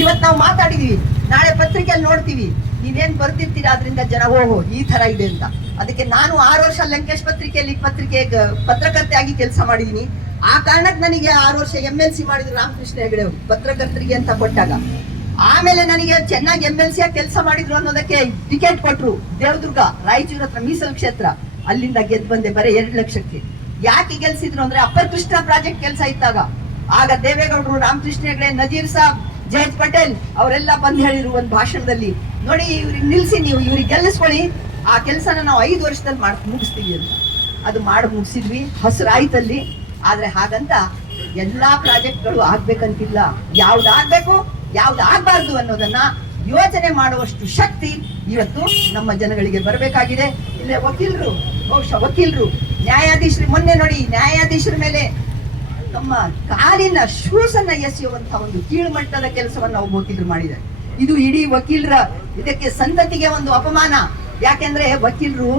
ಇವತ್ತು ನಾವು ಮಾತಾಡಿದೀವಿ, ನಾಳೆ ಪತ್ರಿಕೆಯಲ್ಲಿ ನೋಡ್ತೀವಿ, ನೀವೇನ್ ಬರ್ತಿರ್ತೀರಾ ಅದರಿಂದ ಜನ ಓಹೋ ಈ ತರ ಇದೆ ಅಂತ. ಅದಕ್ಕೆ ನಾನು 6 ವರ್ಷ ಲಂಕೇಶ್ ಪತ್ರಿಕೆಯಲ್ಲಿ ಪತ್ರಕರ್ತೆ ಆಗಿ ಕೆಲಸ ಮಾಡಿದೀನಿ. ಆ ಕಾರಣಕ್ಕೆ ನನಗೆ 6 ವರ್ಷ MLC ಮಾಡಿದ್ರು ರಾಮಕೃಷ್ಣ ಹೆಗಡೆ ಅವರು ಪತ್ರಕರ್ತರಿಗೆ ಅಂತ ಕೊಟ್ಟಾಗ. ಆಮೇಲೆ ನನಗೆ ಚೆನ್ನಾಗಿ MLC ಕೆಲಸ ಮಾಡಿದ್ರು ಅನ್ನೋದಕ್ಕೆ ಟಿಕೆಟ್ ಕೊಟ್ರು. ದೇವದುರ್ಗ ರಾಯಚೂರು ಹತ್ರ ಮೀಸಲು ಕ್ಷೇತ್ರ, ಅಲ್ಲಿಂದ ಗೆದ್ದು ಬಂದೆ ಬರೀ 2 ಲಕ್ಷಕ್ಕೆ. ಯಾಕೆ ಗೆಲ್ಸಿದ್ರು ಅಂದ್ರೆ ಅಪ್ಪರ್ ಕೃಷ್ಣ ಪ್ರಾಜೆಕ್ಟ್ ಕೆಲಸ ಇದ್ದಾಗ ಆಗ ದೇವೇಗೌಡರು, ರಾಮಕೃಷ್ಣ ಹೆಗಡೆ, ನಜೀರ್ ಸಾಬ್, ಜಯಂತ್ ಪಟೇಲ್ ಅವರೆಲ್ಲ ಬಂದು ಹೇಳಿದ್ರು ಒಂದು ಭಾಷಣದಲ್ಲಿ, ನೋಡಿ ಇವ್ರಿಗೆ ನಿಲ್ಸಿ, ನೀವು ಇವ್ರಿಗೆ ಗೆಲ್ಲಿಸ್ಕೊಳ್ಳಿ, ಆ ಕೆಲಸನ ನಾವು 5 ವರ್ಷದಲ್ಲಿ ಮುಗಿಸ್ತೀವಿ ಅಂತ. ಅದು ಮಾಡಿ ಮುಗಿಸಿದ್ವಿ, ಹಸಿರಾಯ್ತಲ್ಲಿ. ಆದ್ರೆ ಹಾಗಂತ ಎಲ್ಲಾ ಪ್ರಾಜೆಕ್ಟ್ಗಳು ಆಗ್ಬೇಕಂತಿಲ್ಲ. ಯಾವ್ದಾಗ್ಬೇಕು ಯಾವ್ದಾಗ್ಬಾರ್ದು ಅನ್ನೋದನ್ನ ಯೋಚನೆ ಮಾಡುವಷ್ಟು ಶಕ್ತಿ ಇವತ್ತು ನಮ್ಮ ಜನಗಳಿಗೆ ಬರಬೇಕಾಗಿದೆ. ಇಲ್ಲೇ ವಕೀಲರು, ಬಹುಶಃ ವಕೀಲರು, ನ್ಯಾಯಾಧೀಶರು, ಮೊನ್ನೆ ನೋಡಿ ನ್ಯಾಯಾಧೀಶರ ಮೇಲೆ ತಮ್ಮ ಕಾಲಿನ ಶೂಸ್ ಅನ್ನ ಎಸೆಯುವಂತಹ ಒಂದು ಕೀಳುಮಟ್ಟದ ಕೆಲಸವನ್ನು ನಾವು ವಕೀಲರು ಮಾಡಿದ್ದಾರೆ. ಇದು ಇಡೀ ವಕೀಲರ ಇದಕ್ಕೆ ಸಂತತಿಗೆ ಒಂದು ಅಪಮಾನ. ಯಾಕೆಂದ್ರೆ ವಕೀಲರು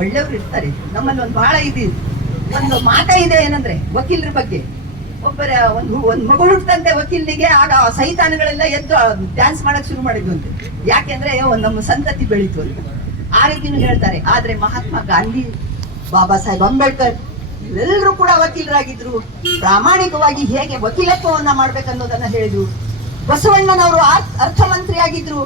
ಒಳ್ಳೆಯವರು ಇರ್ತಾರೆ. ನಮ್ಮಲ್ಲಿ ಒಂದು ಬಹಳ ಒಂದು ಮಾತ ಇದೆ, ಏನಂದ್ರೆ ವಕೀಲರ ಬಗ್ಗೆ, ಒಬ್ಬರ ಒಂದು ಮಗು ಹುಟ್ಟಂತೆ ವಕೀಲನಿಗೆ ಆಗ ಸೈತಾನಗಳೆಲ್ಲ ಎದ್ದು ಡ್ಯಾನ್ಸ್ ಮಾಡಕ್ ಶುರು ಮಾಡಿದ್ವು ಅಂತ. ಯಾಕೆಂದ್ರೆ ನಮ್ಮ ಸಂತತಿ ಬೆಳೀತು ಅಂತ ಆ ರೀತಿನೂ ಹೇಳ್ತಾರೆ. ಆದ್ರೆ ಮಹಾತ್ಮ ಗಾಂಧಿ, ಬಾಬಾ ಸಾಹೇಬ್ ಅಂಬೇಡ್ಕರ್ ಇವರೆಲ್ಲರೂ ಕೂಡ ವಕೀಲರಾಗಿದ್ರು. ಪ್ರಾಮಾಣಿಕವಾಗಿ ಹೇಗೆ ವಕೀಲತ್ವವನ್ನ ಮಾಡ್ಬೇಕನ್ನೋದನ್ನ ಹೇಳಿದ್ರು. ಬಸವಣ್ಣನವರು ಅರ್ಥಮಂತ್ರಿ ಆಗಿದ್ರು.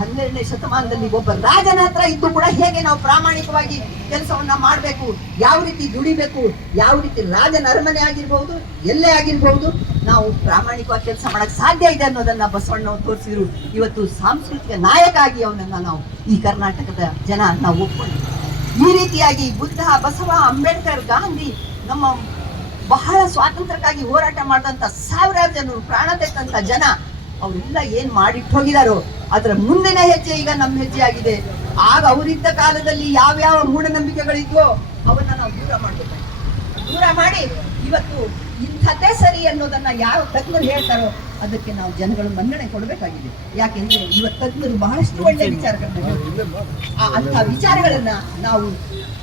12ನೇ ಶತಮಾನದಲ್ಲಿ ಒಬ್ಬ ರಾಜನ ಹತ್ರ ಇದ್ದು ಕೂಡ ಹೇಗೆ ನಾವು ಪ್ರಾಮಾಣಿಕವಾಗಿ ಕೆಲಸವನ್ನ ಮಾಡಬೇಕು, ಯಾವ ರೀತಿ ದುಡಿಬೇಕು, ಯಾವ ರೀತಿ ರಾಜನ ಅರಮನೆ ಆಗಿರ್ಬಹುದು, ಎಲ್ಲೇ ಆಗಿರ್ಬಹುದು, ನಾವು ಪ್ರಾಮಾಣಿಕವಾಗಿ ಕೆಲಸ ಮಾಡಕ್ ಸಾಧ್ಯ ಇದೆ ಅನ್ನೋದನ್ನ ಬಸವಣ್ಣವರು ತೋರಿಸಿದ್ರು. ಇವತ್ತು ಸಾಂಸ್ಕೃತಿಕ ನಾಯಕ ಆಗಿ ಅವನನ್ನ ನಾವು ಈ ಕರ್ನಾಟಕದ ಜನ ನಾವು ಒಪ್ಕೊಂಡಿದ್ದೀವಿ. ಈ ರೀತಿಯಾಗಿ ಬುದ್ಧ, ಬಸವ, ಅಂಬೇಡ್ಕರ್, ಗಾಂಧಿ, ನಮ್ಮ ಬಹಳ ಸ್ವಾತಂತ್ರ್ಯಕ್ಕಾಗಿ ಹೋರಾಟ ಮಾಡಿದಂತ ಸಾವಿರಾರು ಜನರು, ಪ್ರಾಣ ತೆತ್ತಂತ ಜನ, ಅವರೆಲ್ಲ ಏನ್ ಮಾಡಿಟ್ಟು ಹೋಗಿದಾರೋ ಅದರ ಮುಂದಿನ ಹೆಜ್ಜೆ ಈಗ ನಮ್ಮ ಹೆಜ್ಜೆ ಆಗಿದೆ. ಆಗ ಅವರಿದ್ದ ಕಾಲದಲ್ಲಿ ಯಾವ್ಯಾವ ಮೂಢನಂಬಿಕೆಗಳಿದ್ವೋ ಅವನ್ನ ನಾವು ದೂರ ಮಾಡಬೇಕಾಗಿದೆ. ದೂರ ಮಾಡಿ ಇವತ್ತು ಇಂಥದ್ದೇ ಸರಿ ಅನ್ನೋದನ್ನ ಯಾವ ತಜ್ಞರು ಹೇಳ್ತಾರೋ ಅದಕ್ಕೆ ನಾವು ಜನಗಳು ಮನ್ನಣೆ ಕೊಡಬೇಕಾಗಿದೆ. ಯಾಕೆಂದ್ರೆ ಇವತ್ತು ತಜ್ಞರು ಬಹಳಷ್ಟು ಒಳ್ಳೆ ವಿಚಾರಗಳನ್ನ ಅಂಥ ವಿಚಾರಗಳನ್ನ ನಾವು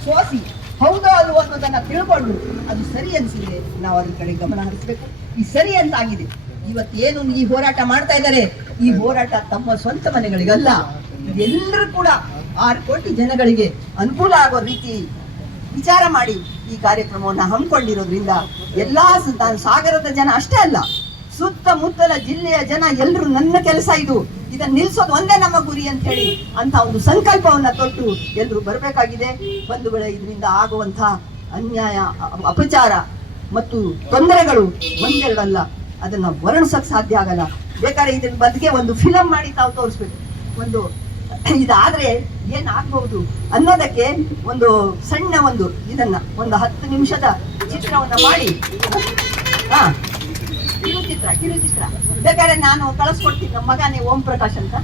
ಸೋಸಿ ಹೌದೋ ಅಲ್ವೋ ಅನ್ನೋದನ್ನ ತಿಳ್ಕೊಂಡು ಅದು ಸರಿ ಅನ್ಸಿದ್ರೆ ನಾವು ಅದ್ರ ಕಡೆ ಗಮನ ಹರಿಸಬೇಕು. ಈ ಸರಿ ಅಂತಾಗಿದೆ. ಇವತ್ತೇನು ಈ ಹೋರಾಟ ಮಾಡ್ತಾ ಇದ್ದಾರೆ, ಈ ಹೋರಾಟ ತಮ್ಮ ಸ್ವಂತ ಮನೆಗಳಿಗಲ್ಲ, ಎಲ್ಲರೂ ಕೂಡ 6 ಕೋಟಿ ಜನಗಳಿಗೆ ಅನುಕೂಲ ಆಗೋ ರೀತಿ ವಿಚಾರ ಮಾಡಿ ಈ ಕಾರ್ಯಕ್ರಮವನ್ನ ಹಮ್ಮಿಕೊಂಡಿರೋದ್ರಿಂದ ಎಲ್ಲಾ ಸಾಗರದ ಜನ ಅಷ್ಟೇ ಅಲ್ಲ, ಸುತ್ತಮುತ್ತಲ ಜಿಲ್ಲೆಯ ಜನ ಎಲ್ಲರೂ ನನ್ನ ಕೆಲಸ ಇದನ್ನ ನಿಲ್ಸೋದು ಒಂದೇ ನಮ್ಮ ಗುರಿ ಅಂತ ಹೇಳಿ ಅಂತ ಒಂದು ಸಂಕಲ್ಪವನ್ನ ತೊಟ್ಟು ಎಲ್ಲರೂ ಬರಬೇಕಾಗಿದೆ. ಬಂಧುಗಳೇ, ಇದರಿಂದ ಆಗುವಂತ ಅನ್ಯಾಯ, ಅಪಚಾರ ಮತ್ತು ತೊಂದರೆಗಳು ಒಂದೆರಡಲ್ಲ, ಅದನ್ನ ವರ್ಣಿಸಕ್ ಸಾಧ್ಯ ಆಗಲ್ಲ. ಬೇಕಾದ್ರೆ ಇದ್ರ ಬಗ್ಗೆ ಒಂದು ಫಿಲಂ ಮಾಡಿ ತಾವು ತೋರಿಸ್ಬೇಕು. ಒಂದು ಇದಾದ್ರೆ ಏನಾಗಬಹುದು ಅನ್ನೋದಕ್ಕೆ ಒಂದು ಸಣ್ಣ ಇದನ್ನ ಒಂದು 10 ನಿಮಿಷದ ಚಿತ್ರವನ್ನ ಮಾಡಿ, ಕಿರುಚಿತ್ರ ಬೇಕಾದ್ರೆ ನಾನು ಕಳಿಸ್ಕೊಡ್ತೀನಿ. ನಮ್ಮ ಮಗನೇ ಓಂ ಪ್ರಕಾಶ್ ಅಂತ,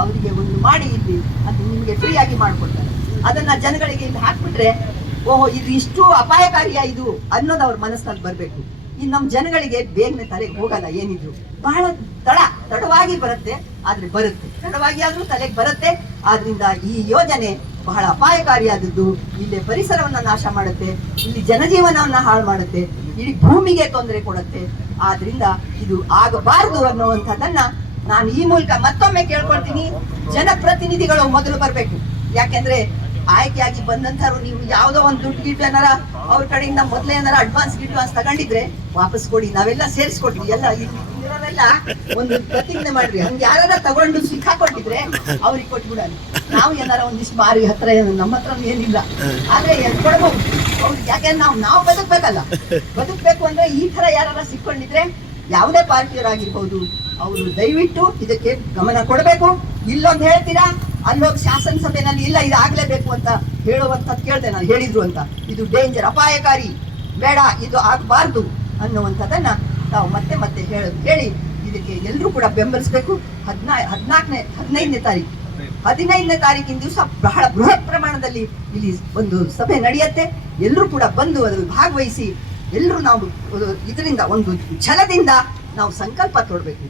ಅವರಿಗೆ ಒಂದು ಮಾಡಿ ಇಲ್ಲಿ ಅದು ನಿಮಗೆ ಫ್ರೀ ಆಗಿ ಮಾಡ್ಕೊಡ್ತಾರೆ. ಅದನ್ನ ಜನಗಳಿಗೆ ಇಲ್ಲಿ ಹಾಕ್ಬಿಟ್ರೆ ಓಹೋ ಇದು ಇಷ್ಟು ಅಪಾಯಕಾರಿಯ ಇದು ಅನ್ನೋದು ಅವ್ರ ಮನಸ್ಸಿನಲ್ಲಿ ಬರ್ಬೇಕು. ಈ ನಮ್ಮ ಜನಗಳಿಗೆ ಬೇಗನೆ ತಲೆಗೆ ಹೋಗಲ್ಲ. ಏನಿದ್ರು ಬಹಳ ತಡವಾಗಿ ಬರುತ್ತೆ, ಆದ್ರೆ ಬರುತ್ತೆ. ತಡವಾಗಿ ಆದ್ರೂ ತಲೆಗೆ ಬರುತ್ತೆ. ಆದ್ರಿಂದ ಈ ಯೋಜನೆ ಬಹಳ ಅಪಾಯಕಾರಿಯಾದದ್ದು. ಇಲ್ಲಿ ಪರಿಸರವನ್ನ ನಾಶ ಮಾಡುತ್ತೆ, ಇಲ್ಲಿ ಜನಜೀವನವನ್ನ ಹಾಳು ಮಾಡುತ್ತೆ, ಇಡೀ ಭೂಮಿಗೆ ತೊಂದರೆ ಕೊಡುತ್ತೆ. ಆದ್ರಿಂದ ಇದು ಆಗಬಾರದು ಅನ್ನುವಂಥದ್ದನ್ನ ನಾನು ಈ ಮೂಲಕ ಮತ್ತೊಮ್ಮೆ ಕೇಳ್ಕೊಳ್ತೀನಿ. ಜನಪ್ರತಿನಿಧಿಗಳು ಮೊದಲು ಬರ್ಬೇಕು. ಯಾಕೆಂದ್ರೆ ಆಯ್ಕೆಯಾಗಿ ಬಂದಂತರು ನೀವು ಯಾವ್ದೋ ಒಂದು ದುಡ್ಡು ಗಿಟ್ಟು ಏನಾರ ಅವ್ರ ಕಡೆಯಿಂದ ಮೊದಲೇ ಏನಾರ ಅಡ್ವಾನ್ಸ್ ತಗೊಂಡಿದ್ರೆ ವಾಪಸ್ ಕೊಡಿ, ನಾವೆಲ್ಲ ಸೇರಿಸ್ಕೊಡ್ತೀವಿ. ಎಲ್ಲ ಇರೋರೆಲ್ಲ ಒಂದು ಪ್ರತಿಜ್ಞೆ ಮಾಡ್ರಿ, ಹಂಗೆ ಯಾರ ತಗೊಂಡು ಸಿಕ್ಕಾಕೊಂಡಿದ್ರೆ ಅವ್ರಿಗೆ ಕೊಟ್ಬಿಡೋಣ. ನಾವು ಏನಾರ ಒಂದಿಷ್ಟು ಮಾರಿ ಹತ್ರ ನಮ್ಮ ಹತ್ರ ಏನಿಲ್ಲ, ಆದ್ರೆ ಕೊಡ್ಬಹುದು ಅವ್ರಿಗೆ. ಯಾಕೆಂದ್ರೆ ನಾವು ಬದುಕ್ಬೇಕಲ್ಲ, ಬದುಕ್ಬೇಕು ಅಂದ್ರೆ ಈ ತರ ಯಾರ ಸಿಕ್ಕೊಂಡಿದ್ರೆ ಯಾವುದೇ ಪಾರ್ಟಿಯವರಾಗಿರ್ಬೋದು ಅವರು ದಯವಿಟ್ಟು ಇದಕ್ಕೆ ಗಮನ ಕೊಡಬೇಕು. ಇಲ್ಲೊಂದು ಹೇಳ್ತೀರಾ, ಅಲ್ಲೋಗಿ ಶಾಸನ ಸಭೆಯಲ್ಲಿ ಇಲ್ಲ ಇದಾಗ್ಲೇಬೇಕು ಅಂತ ಹೇಳುವಂಥದ್ದು ಕೇಳಿದೆ ನಾನು, ಹೇಳಿದ್ರು ಅಂತ. ಇದು ಡೇಂಜರ್, ಅಪಾಯಕಾರಿ, ಬೇಡ, ಇದು ಆಗಬಾರ್ದು ಅನ್ನುವಂಥದ್ದನ್ನ ನಾವು ಮತ್ತೆ ಮತ್ತೆ ಹೇಳಿ ಇದಕ್ಕೆ ಎಲ್ಲರೂ ಕೂಡ ಬೆಂಬಲಿಸಬೇಕು. 15ನೇ ತಾರೀಕಿನ ದಿವಸ ಬಹಳ ಬೃಹತ್ ಪ್ರಮಾಣದಲ್ಲಿ ಇಲ್ಲಿ ಒಂದು ಸಭೆ ನಡೆಯುತ್ತೆ. ಎಲ್ಲರೂ ಕೂಡ ಬಂದು ಅದರಲ್ಲಿ ಭಾಗವಹಿಸಿ ಎಲ್ಲರೂ ನಾವು ಇದರಿಂದ ಒಂದು ಛಲದಿಂದ ನಾವು ಸಂಕಲ್ಪ ತೊಡಬೇಕು.